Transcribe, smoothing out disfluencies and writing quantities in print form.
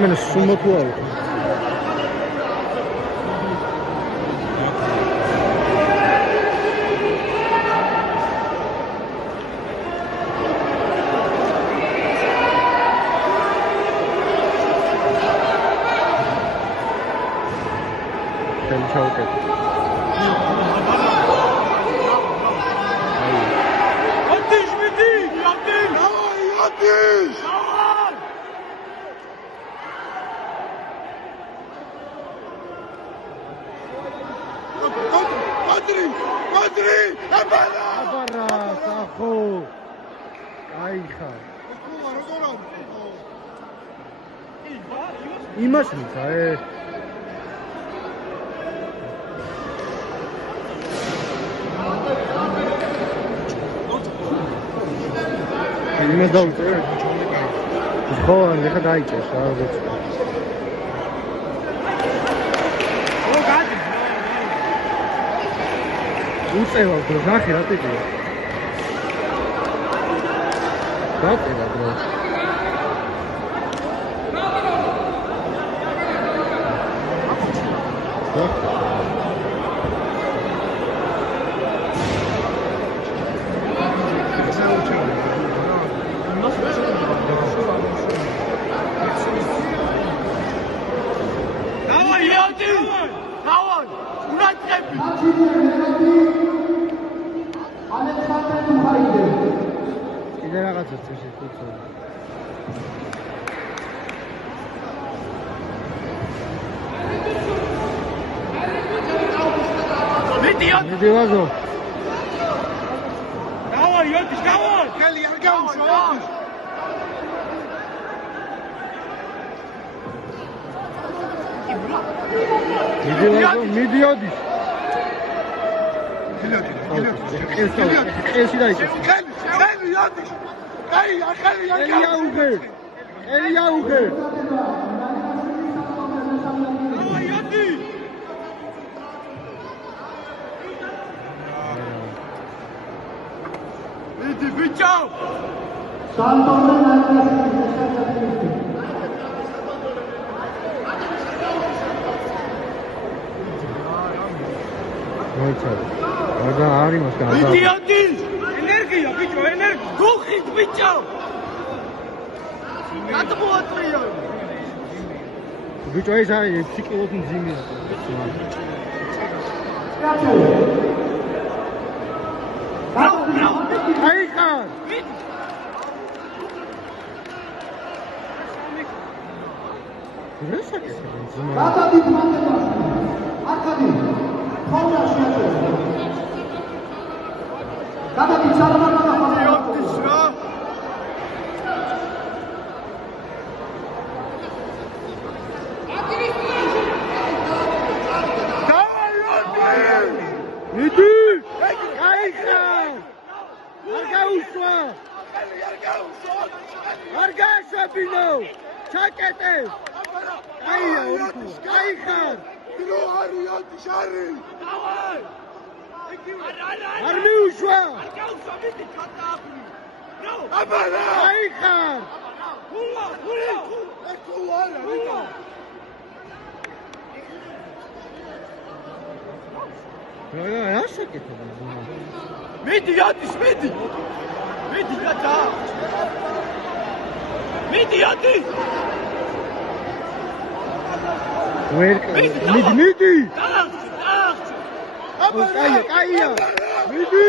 მენ სუმო თუ არა ჩაუკეთ Madri! Abara, Saho! Aïcha! Image nica, იმას დავწერე. ხო, ეხლა დაიჭერს რა როგორც. უწევა ბრო, ნახე რა ტიპია. დაწერა ბრო. Კიდე რაღაცა წესი ხუცო. მიდი ვაზო. Давай, იოდის, давай! ხელი არ გაუშვა. მიდი ოდის. ეს დაიჭერს. ხელი იოდის. აი, ხელი არ გაუშვა. ელიაუგე. დავაი, იოდი. მიდი ბიჭო. Aga არის მას გაგა. იდიოტი! ენერგია ბიჭო, ენერგია. გუხით ბიჭო. ატმოატრია. ბიჭო ეს არის 6 კილოს მძიმეა. აი ხარ. რასაკეთე მძიმე. გადადი მანდება. არქადი. ხონა შეაჭერა. გადადი ჩალმანა იოდის რა. მიდი! აი ხარ! არ გაუშვა! არ გააშაბინო! ჩაკეტე! აია ორი აი ხარ! დრო არიოდი შარი! დავაი! არ მიუშვა! არ გაუშვა მიდი ჩატააფრი! ნო! აბარა! აი ხარ! ულა! ეს უარა! ვიტო! რა შეკეთე? მიდი იოდის, მიდი! მიდი გაჭა! მიდი იოდის! მიდი! დაახ! კაია! მიდი!